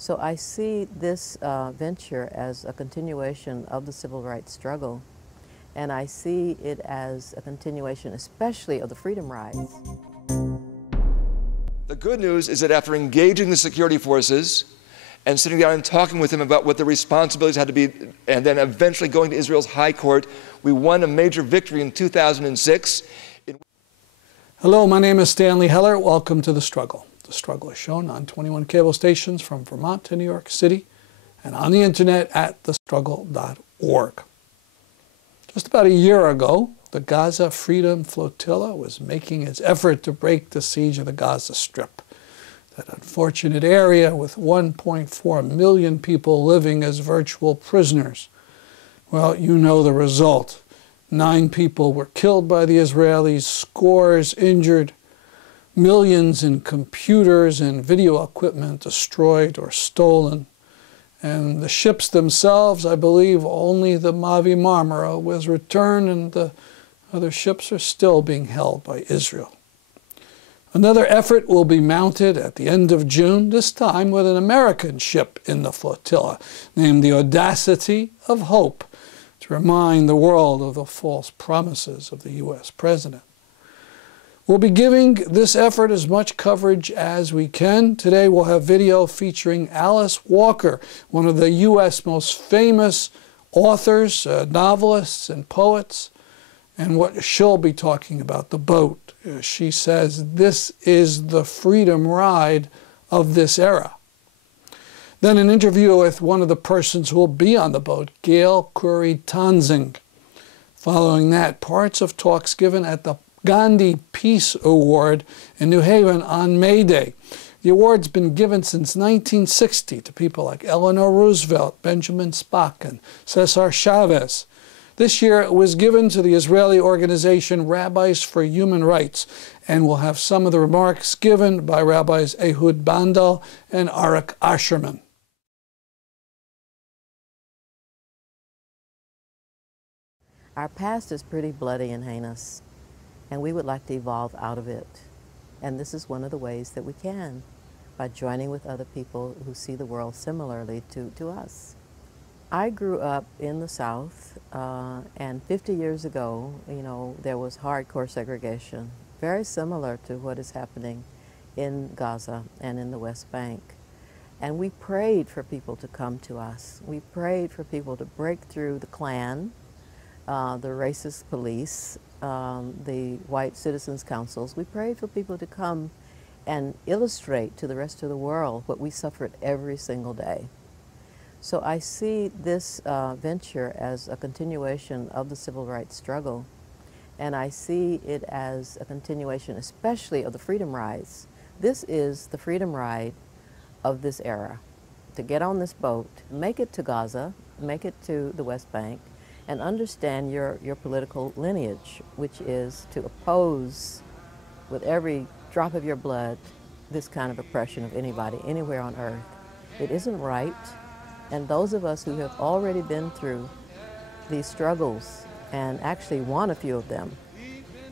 So I see this venture as a continuation of the civil rights struggle, and I see it as a continuation especially of the freedom rides. The good news is that after engaging the security forces and sitting down and talking with them about what the responsibilities had to be, and then eventually going to Israel's high court, we won a major victory in 2006. Hello, my name is Stanley Heller. Welcome to The Struggle. The Struggle is shown on 21 cable stations from Vermont to New York City and on the internet at thestruggle.org. Just about a year ago, the Gaza Freedom Flotilla was making its effort to break the siege of the Gaza Strip, that unfortunate area with 1.4 million people living as virtual prisoners. Well, you know the result. 9 people were killed by the Israelis, scores injured, millions in computers and video equipment destroyed or stolen. And the ships themselves, I believe only the Mavi Marmara was returned, and the other ships are still being held by Israel. Another effort will be mounted at the end of June, this time with an American ship in the flotilla, named the Audacity of Hope, to remind the world of the false promises of the U.S. president. We'll be giving this effort as much coverage as we can. Today we'll have video featuring Alice Walker, one of the U.S. most famous authors, novelists, and poets, and what she'll be talking about, the boat. She says this is the freedom ride of this era. Then an interview with one of the persons who will be on the boat, Gale Khoury Toensing. Following that, parts of talks given at the Gandhi Peace Award in New Haven on Mayday. The award's been given since 1960 to people like Eleanor Roosevelt, Benjamin Spock, and Cesar Chavez. This year it was given to the Israeli organization Rabbis for Human Rights, and we'll have some of the remarks given by Rabbis Ehud Bandel and Arik Ascherman. Our past is pretty bloody and heinous, and we would like to evolve out of it. And this is one of the ways that we can, by joining with other people who see the world similarly to us. I grew up in the South, and 50 years ago, there was hardcore segregation, very similar to what is happening in Gaza and in the West Bank. And we prayed for people to come to us. We prayed for people to break through the Klan, the racist police, the white citizens' councils. We prayed for people to come and illustrate to the rest of the world what we suffered every single day. So I see this venture as a continuation of the civil rights struggle, and I see it as a continuation especially of the freedom rides. This is the freedom ride of this era. To get on this boat, make it to Gaza, make it to the West Bank, and understand your political lineage, which is to oppose with every drop of your blood this kind of oppression of anybody, anywhere on earth. It isn't right, and those of us who have already been through these struggles and actually won a few of them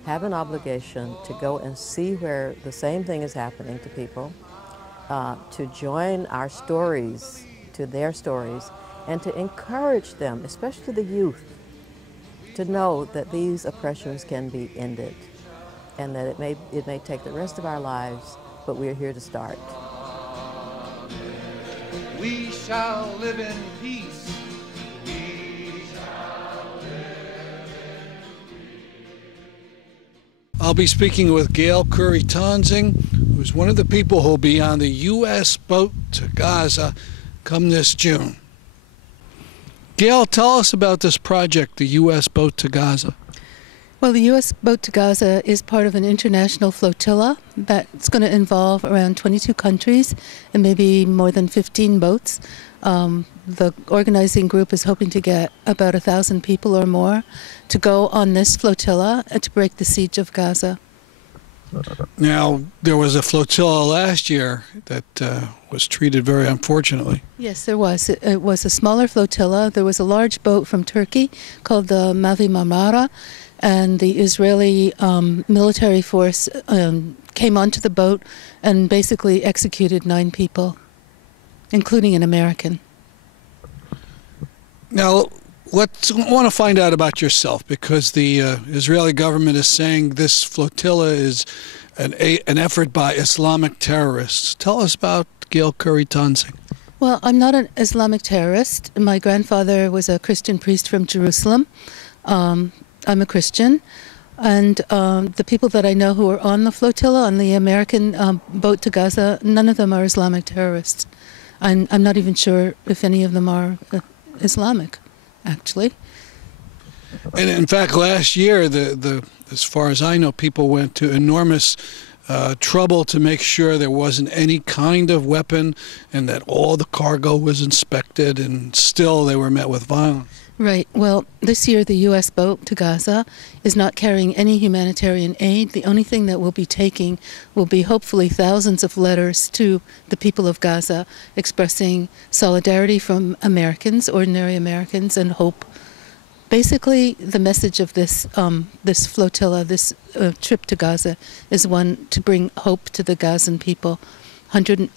have an obligation to go and see where the same thing is happening to people, to join our stories to their stories, and to encourage them, especially the youth, to know that these oppressions can be ended and that it may take the rest of our lives, but we are here to start. We shall live in peace. We shall live in peace. I'll be speaking with Gale Khoury Toensing, who's one of the people who'll be on the U.S. boat to Gaza come this June. Gail, tell us about this project, the U.S. boat to Gaza. Well, the U.S. boat to Gaza is part of an international flotilla that's going to involve around 22 countries and maybe more than 15 boats. The organizing group is hoping to get about 1,000 people or more to go on this flotilla to break the siege of Gaza. Now, there was a flotilla last year that was treated very unfortunately. Yes, there was. It was a smaller flotilla. There was a large boat from Turkey called the Mavi Marmara, and the Israeli military force came onto the boat and basically executed 9 people. including an American. Now, I want to find out about yourself, because the Israeli government is saying this flotilla is an effort by Islamic terrorists. Tell us about Gale Khoury Toensing. Well, I'm not an Islamic terrorist. My grandfather was a Christian priest from Jerusalem. I'm a Christian. And the people that I know who are on the flotilla, on the American boat to Gaza, none of them are Islamic terrorists. I'm not even sure if any of them are Islamic, actually. And in fact, last year, as far as I know, people went to enormous trouble to make sure there wasn't any kind of weapon and that all the cargo was inspected, and still they were met with violence. Right. Well, this year the U.S. boat to Gaza is not carrying any humanitarian aid. The only thing that we'll be taking will be hopefully thousands of letters to the people of Gaza expressing solidarity from Americans, ordinary Americans, and hope. Basically, the message of this this flotilla, this trip to Gaza, is one to bring hope to the Gazan people. 1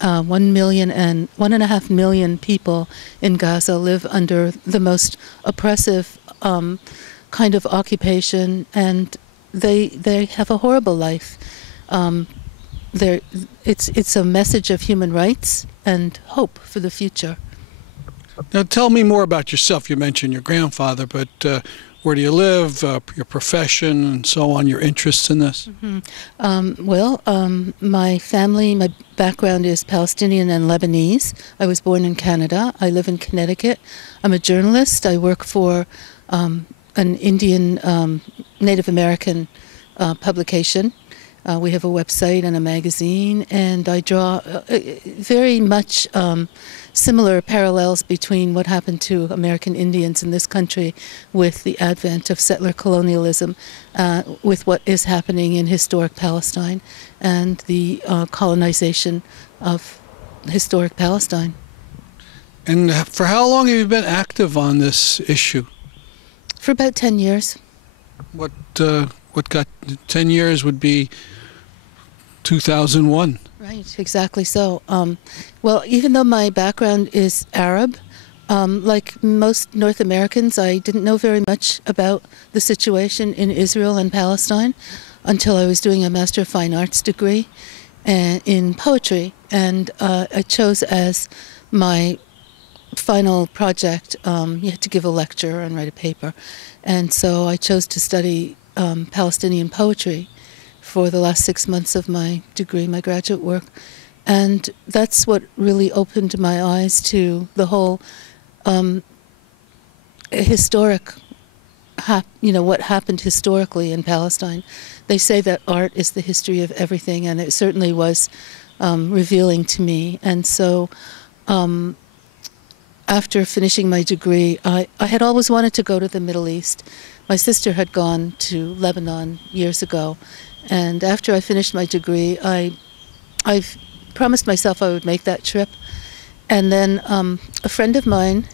million and 1.5 million people in Gaza live under the most oppressive kind of occupation, and they have a horrible life. It's a message of human rights and hope for the future. Now, tell me more about yourself. You mentioned your grandfather, but where do you live, your profession, and so on, your interests in this? Mm-hmm. My family, my background is Palestinian and Lebanese. I was born in Canada. I live in Connecticut. I'm a journalist. I work for an Indian Native American publication. We have a website and a magazine, and I draw very much similar parallels between what happened to American Indians in this country with the advent of settler colonialism, with what is happening in historic Palestine and the colonization of historic Palestine. And for how long have you been active on this issue? For about 10 years. What got 10 years would be 2001. Right, exactly so. Well, even though my background is Arab, like most North Americans, I didn't know very much about the situation in Israel and Palestine until I was doing a Master of Fine Arts degree in poetry. And I chose as my final project, you had to give a lecture and write a paper. And so I chose to study Palestinian poetry for the last 6 months of my degree, my graduate work. And that's what really opened my eyes to the whole historic, what happened historically in Palestine. They say that art is the history of everything, and it certainly was revealing to me. And so after finishing my degree, I had always wanted to go to the Middle East. My sister had gone to Lebanon years ago, and after I finished my degree, I promised myself I would make that trip. And then a friend of mine,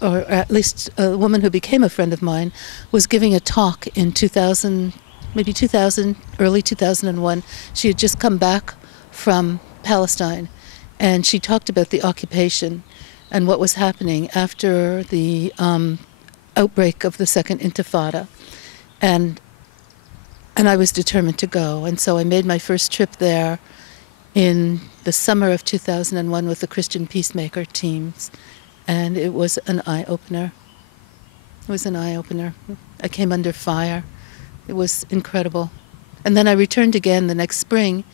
or at least a woman who became a friend of mine, was giving a talk in 2000, maybe 2000, early 2001. She had just come back from Palestine, and she talked about the occupation and what was happening after the outbreak of the Second Intifada. And I was determined to go. And so I made my first trip there in the summer of 2001 with the Christian Peacemaker teams. And it was an eye-opener. It was an eye-opener. I came under fire. It was incredible. And then I returned again the next spring,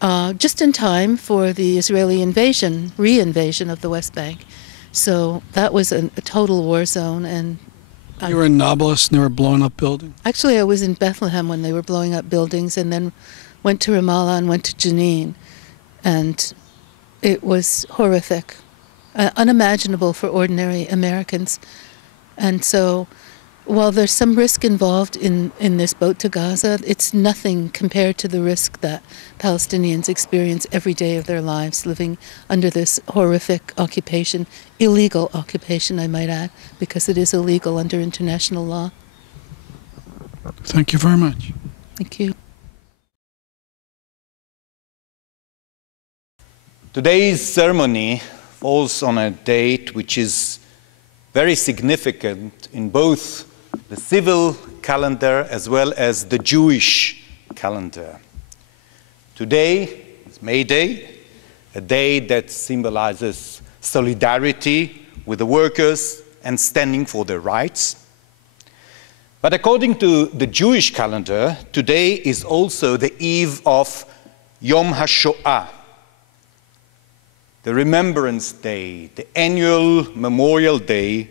just in time for the Israeli re-invasion of the West Bank. So that was a total war zone. And you were in Nablus and they were blowing up buildings? Actually, I was in Bethlehem when they were blowing up buildings, and then went to Ramallah and went to Jenin. And it was horrific, unimaginable for ordinary Americans. And so while there's some risk involved in this boat to Gaza, it's nothing compared to the risk that Palestinians experience every day of their lives living under this horrific occupation, illegal occupation, I might add, because it is illegal under international law. Thank you very much. Thank you. Today's ceremony falls on a date which is very significant in both the civil calendar as well as the Jewish calendar. Today is Mayday, a day that symbolizes solidarity with the workers and standing for their rights. But according to the Jewish calendar, today is also the eve of Yom HaShoah, the Remembrance Day, the annual memorial day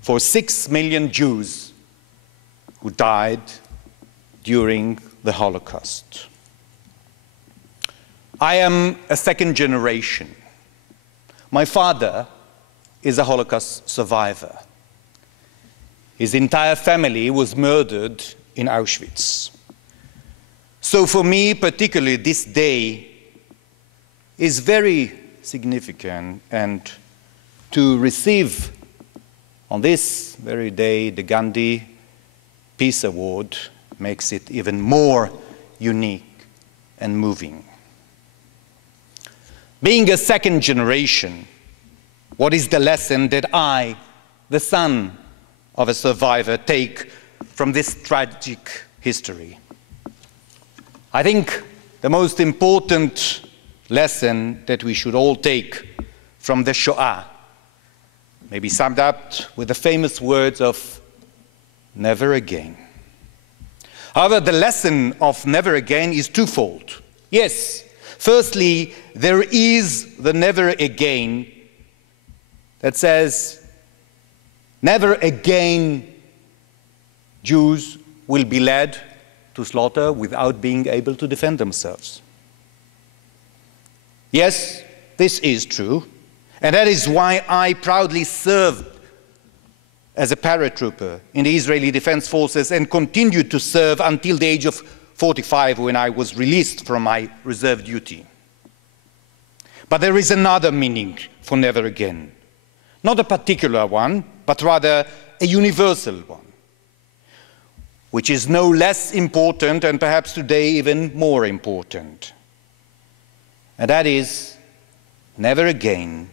for 6 million Jews who died during the Holocaust. I am a second generation. My father is a Holocaust survivor. His entire family was murdered in Auschwitz. So for me, particularly, this day is very significant, and to receive on this very day the Gandhi Peace Award makes it even more unique and moving. Being a second generation, what is the lesson that I, the son of a survivor, take from this tragic history? I think the most important lesson that we should all take from the Shoah may be summed up with the famous words of never again. However, the lesson of never again is twofold. Yes, firstly, there is the never again that says never again Jews will be led to slaughter without being able to defend themselves. Yes, this is true, and that is why I proudly served as a paratrooper in the Israeli Defense Forces and continued to serve until the age of 45 when I was released from my reserve duty. But there is another meaning for never again. Not a particular one, but rather a universal one, which is no less important and perhaps today even more important. And that is, never again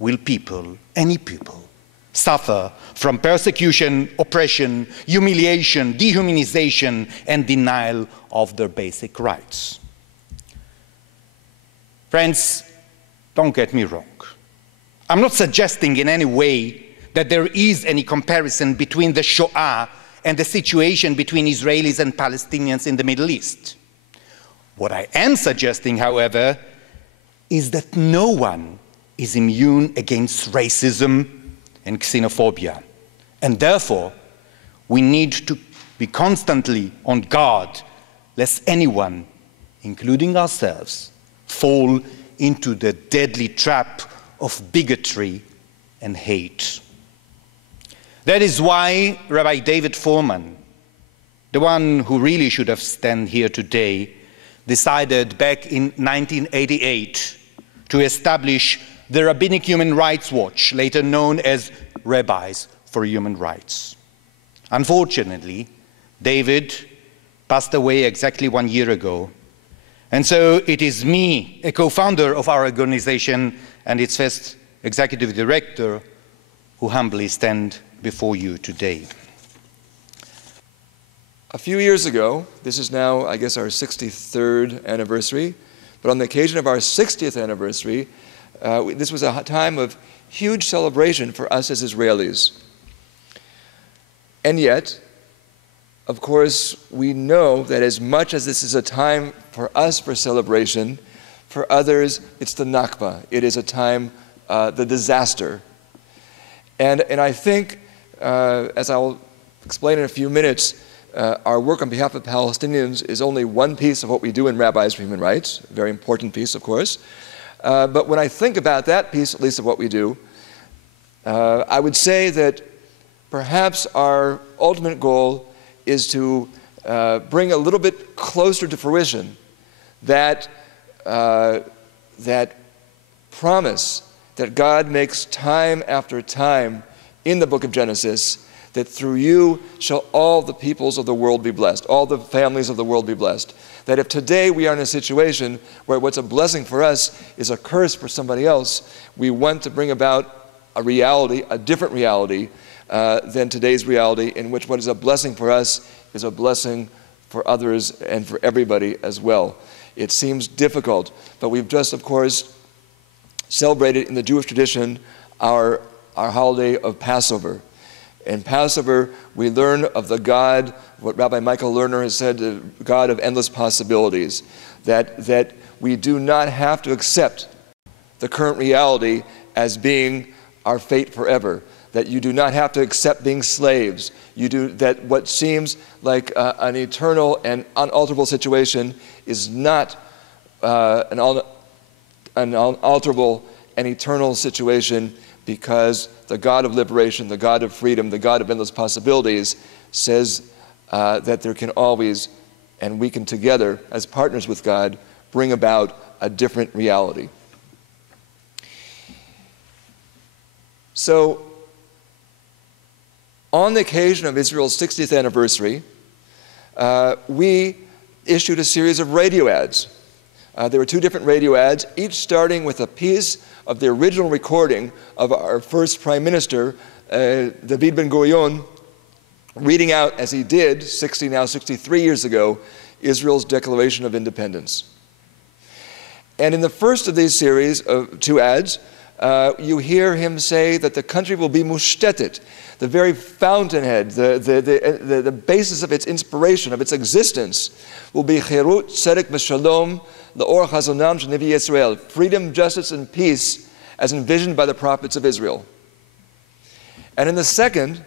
will people, any people, suffer from persecution, oppression, humiliation, dehumanization, and denial of their basic rights. Friends, don't get me wrong. I'm not suggesting in any way that there is any comparison between the Shoah and the situation between Israelis and Palestinians in the Middle East. What I am suggesting, however, is that no one is immune against racism and xenophobia. And therefore, we need to be constantly on guard lest anyone, including ourselves, fall into the deadly trap of bigotry and hate. That is why Rabbi David Foreman, the one who really should have stand here today, decided back in 1988 to establish the Rabbinic Human Rights Watch, later known as Rabbis for Human Rights. Unfortunately, David passed away exactly 1 year ago, and so it is me, a co-founder of our organization and its first executive director, who humbly stand before you today. A few years ago, this is now, I guess, our 63rd anniversary, but on the occasion of our 60th anniversary, this was a time of huge celebration for us as Israelis. And yet, of course, we know that as much as this is a time for us for celebration, for others, it's the Nakba. It is a time, the disaster. And I think, as I'll explain in a few minutes, our work on behalf of Palestinians is only one piece of what we do in Rabbis for Human Rights, a very important piece, of course. But when I think about that piece, at least of what we do, I would say that perhaps our ultimate goal is to bring a little bit closer to fruition that promise that God makes time after time in the book of Genesis, that through you shall all the peoples of the world be blessed, all the families of the world be blessed. That if today we are in a situation where what's a blessing for us is a curse for somebody else, we want to bring about a reality, a different reality than today's reality, in which what is a blessing for us is a blessing for others and for everybody as well. It seems difficult, but we've just, of course, celebrated in the Jewish tradition our holiday of Passover. In Passover, we learn of the God, what Rabbi Michael Lerner has said, the God of endless possibilities, that we do not have to accept the current reality as being our fate forever, that you do not have to accept being slaves. That what seems like an eternal and unalterable situation is not an unalterable and eternal situation, because the God of liberation, the God of freedom, the God of endless possibilities says that there can always, and we can together as partners with God, bring about a different reality. So, on the occasion of Israel's 60th anniversary, we issued a series of radio ads. There were 2 different radio ads, each starting with a piece of the original recording of our first Prime Minister, David Ben-Gurion, reading out, as he did 63 years ago, Israel's Declaration of Independence. And in the first of these series of 2 ads, you hear him say that the country will be mushtetet, the very fountainhead, the basis of its inspiration, of its existence, will be cherut, tzedek, v'shalom, l'or chazonam shel Nevi Yisrael, freedom, justice, and peace, as envisioned by the prophets of Israel. And in the second,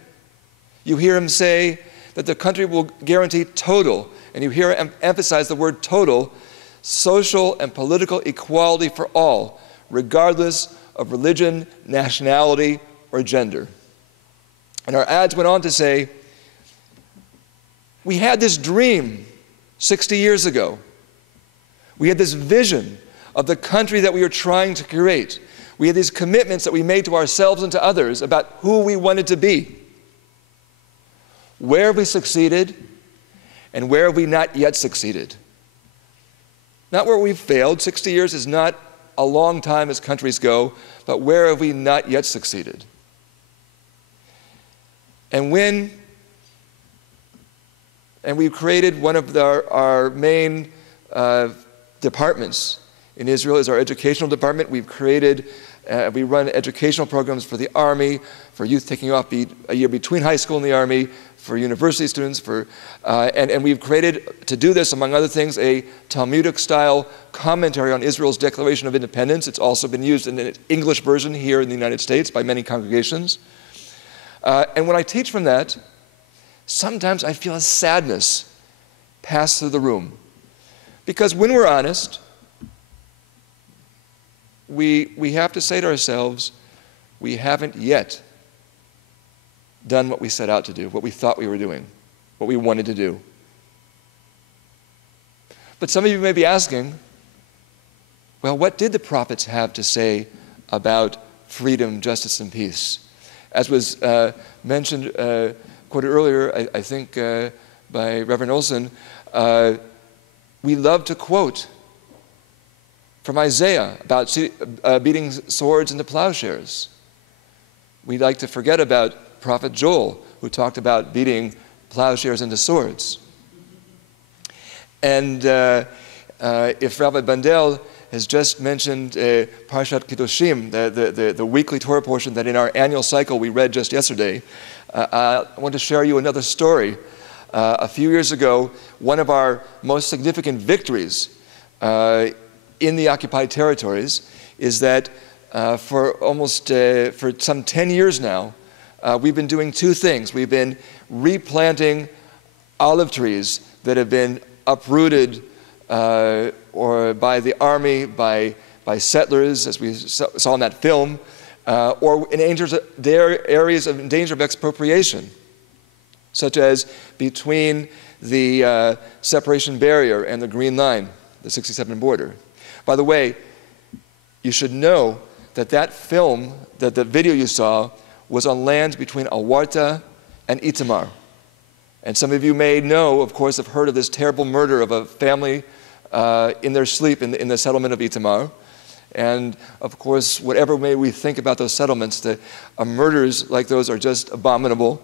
you hear him say that the country will guarantee total, and you hear him emphasize the word total, social and political equality for all, regardless of religion, nationality, or gender. And our ads went on to say, we had this dream 60 years ago. We had this vision of the country that we were trying to create. We had these commitments that we made to ourselves and to others about who we wanted to be. Where have we succeeded, and where have we not yet succeeded? Not where we've failed. 60 years is not a long time as countries go, but where have we not yet succeeded? And we've created one of our main departments in Israel is our educational department. We've created, we run educational programs for the Army, for youth taking off a year between high school and the Army, for university students, and we've created, to do this, among other things, a Talmudic-style commentary on Israel's Declaration of Independence. It's also been used in an English version here in the United States by many congregations. And when I teach from that, sometimes I feel a sadness pass through the room. Because when we're honest, we have to say to ourselves, we haven't yet done what we set out to do, what we thought we were doing, what we wanted to do. But some of you may be asking, well, what did the prophets have to say about freedom, justice, and peace? As was mentioned, quoted earlier, I think by Reverend Olson, we love to quote from Isaiah about beating swords into plowshares. We like to forget about Prophet Joel, who talked about beating plowshares into swords. And if Rabbi Bandel has just mentioned Parshat Kiddushim, the weekly Torah portion that in our annual cycle we read just yesterday, I want to share you another story. A few years ago, one of our most significant victories in the occupied territories is that for some 10 years now, we've been doing 2 things. We've been replanting olive trees that have been uprooted or by the army, by settlers, as we saw in that film, or in areas in danger of expropriation, such as between the separation barrier and the Green Line, the 67 border. By the way, you should know that that film, that the video you saw, was on land between Awarta and Itamar. And some of you may know, of course, have heard of this terrible murder of a family in their sleep in the settlement of Itamar. And of course, whatever may we think about those settlements, the murders like those are just abominable.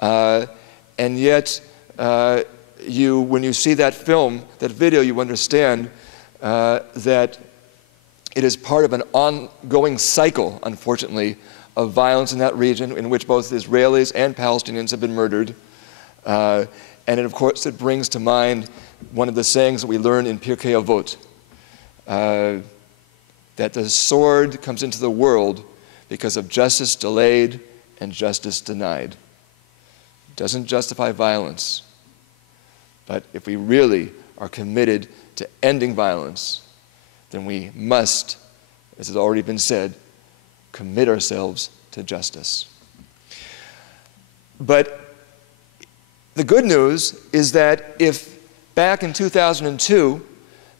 And yet, when you see that film, that video, you understand that it is part of an ongoing cycle, unfortunately, of violence in that region in which both Israelis and Palestinians have been murdered. And of course, it brings to mind one of the sayings that we learn in Pirkei Avot, that the sword comes into the world because of justice delayed and justice denied. It doesn't justify violence, but if we really are committed to ending violence, then we must, as has already been said, commit ourselves to justice. But the good news is that if back in 2002,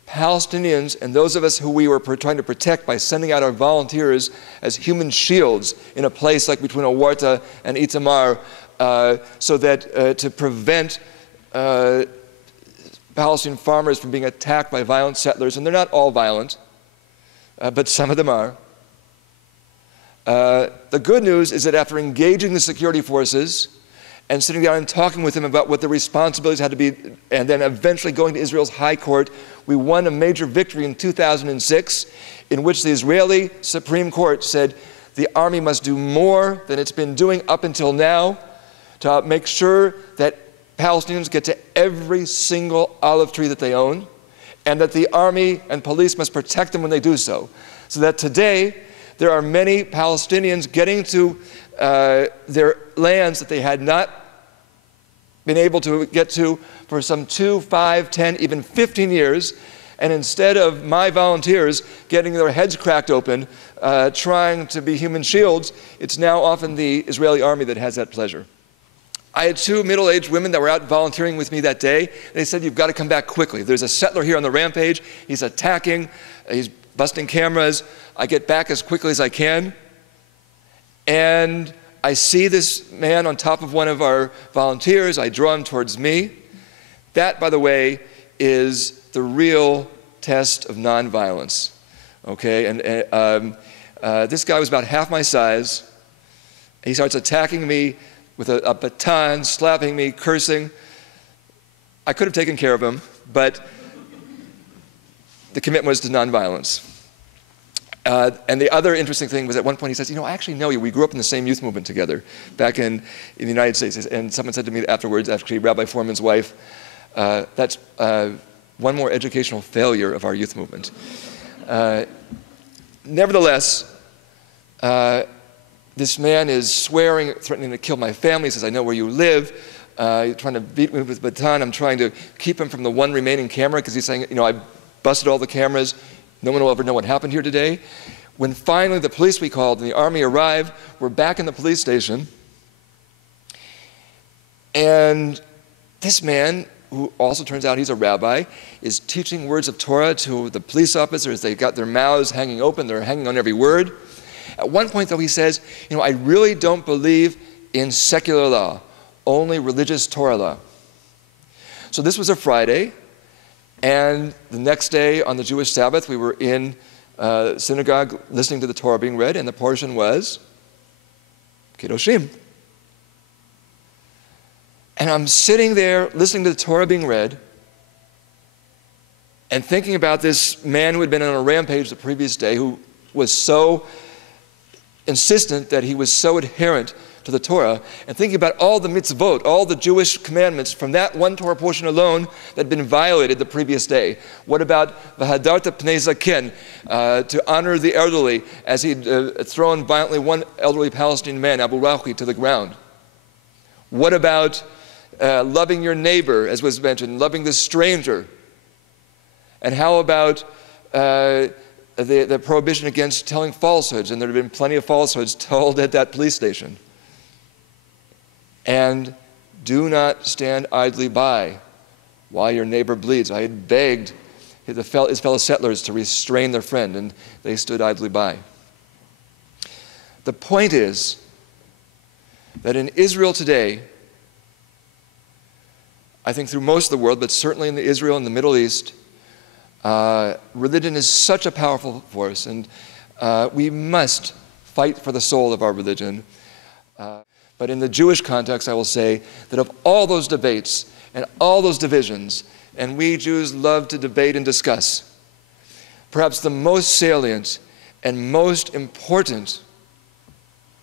Palestinians and those of us who we were trying to protect by sending out our volunteers as human shields in a place like between Awarta and Itamar, so that to prevent Palestinian farmers from being attacked by violent settlers, and they're not all violent, but some of them are. The good news is that after engaging the security forces and sitting down and talking with them about what the responsibilities had to be, and then eventually going to Israel's high court, we won a major victory in 2006 in which the Israeli Supreme Court said the army must do more than it's been doing up until now to make sure that Palestinians get to every single olive tree that they own, and that the army and police must protect them when they do so. So that today, there are many Palestinians getting to their lands that they had not been able to get to for some 2, 5, 10, even 15 years. And instead of my volunteers getting their heads cracked open, trying to be human shields, it's now often the Israeli army that has that pleasure. I had 2 middle-aged women that were out volunteering with me that day. They said, "You've got to come back quickly. There's a settler here on the rampage. He's attacking. He's busting cameras. I get back as quickly as I can." And I see this man on top of one of our volunteers. I draw him towards me. That, by the way, is the real test of nonviolence. Okay? And this guy was about half my size. He starts attacking me with a baton, slapping me, cursing. I could have taken care of him, but the commitment was to nonviolence. And the other interesting thing was at one point he says, "You know, I actually know you. We grew up in the same youth movement together back in the United States." And someone said to me afterwards, actually Rabbi Foreman's wife, "That's one more educational failure of our youth movement." Nevertheless, this man is swearing, threatening to kill my family. He says, "I know where you live." He's trying to beat me with a baton. I'm trying to keep him from the one remaining camera because he's saying, "You know, I busted all the cameras. No one will ever know what happened here today." When finally the police we called and the army arrived, we're back in the police station. And this man, who also turns out he's a rabbi, is teaching words of Torah to the police officers. They've got their mouths hanging open. They're hanging on every word. At one point, though, he says, "You know, I really don't believe in secular law, only religious Torah law." So this was a Friday. And the next day on the Jewish Sabbath, we were in synagogue listening to the Torah being read, and the portion was Kedoshim. And I'm sitting there listening to the Torah being read and thinking about this man who had been on a rampage the previous day, who was so insistent that he was so adherent to the Torah, and thinking about all the mitzvot, all the Jewish commandments from that one Torah portion alone that had been violated the previous day. What about v'hadarta pnei zaken, to honor the elderly, as he'd thrown violently one elderly Palestinian man, Abu Rahi, to the ground? What about loving your neighbor, as was mentioned, loving the stranger? And how about the prohibition against telling falsehoods? And there have been plenty of falsehoods told at that police station. And do not stand idly by while your neighbor bleeds. I had begged his fellow settlers to restrain their friend, and they stood idly by. The point is that in Israel today, I think through most of the world, but certainly in Israel and the Middle East, religion is such a powerful force, and we must fight for the soul of our religion. But in the Jewish context, I will say that of all those debates and all those divisions, and we Jews love to debate and discuss, perhaps the most salient and most important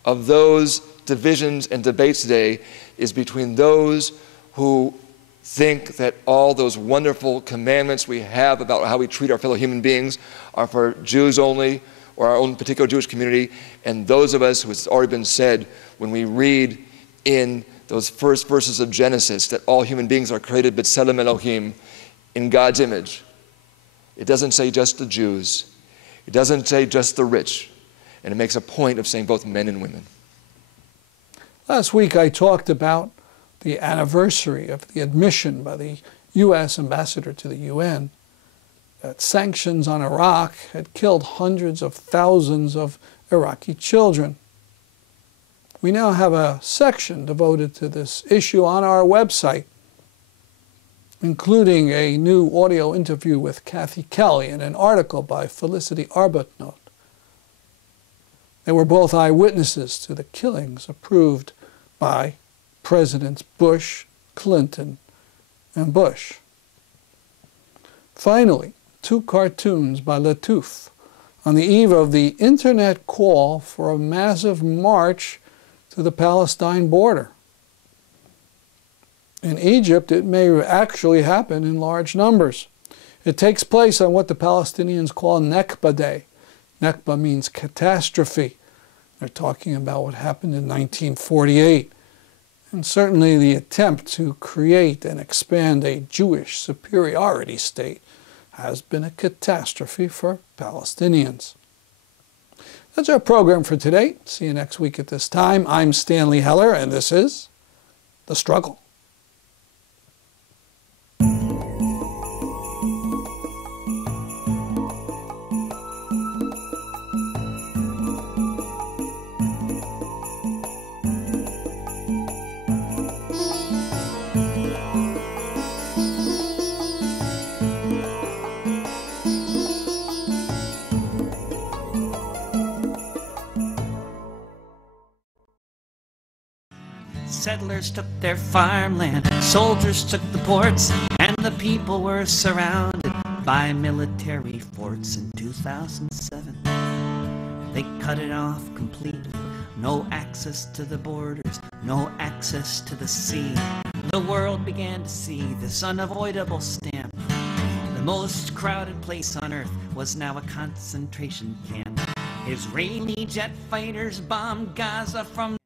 of those divisions and debates today is between those who think that all those wonderful commandments we have about how we treat our fellow human beings are for Jews only, or our own particular Jewish community, and those of us who, it's already been said, when we read in those first verses of Genesis that all human beings are created b'tselem Elohim, in God's image. It doesn't say just the Jews. It doesn't say just the rich. And it makes a point of saying both men and women. Last week I talked about the anniversary of the admission by the U.S. ambassador to the UN that sanctions on Iraq had killed hundreds of thousands of Iraqi children. We now have a section devoted to this issue on our website, including a new audio interview with Kathy Kelly and an article by Felicity Arbuthnot. They were both eyewitnesses to the killings approved by Presidents Bush, Clinton, and Bush. Finally, 2 cartoons by Latoufe on the eve of the internet call for a massive march to the Palestine border. In Egypt, it may actually happen in large numbers. It takes place on what the Palestinians call Nakba Day. Nakba means catastrophe. They're talking about what happened in 1948. And certainly the attempt to create and expand a Jewish superiority state has been a catastrophe for Palestinians. That's our program for today. See you next week at this time. I'm Stanley Heller, and this is The Struggle. Settlers took their farmland, soldiers took the ports, and the people were surrounded by military forts in 2007. They cut it off completely, no access to the borders, no access to the sea. The world began to see this unavoidable stamp. The most crowded place on earth was now a concentration camp. Israeli jet fighters bombed Gaza from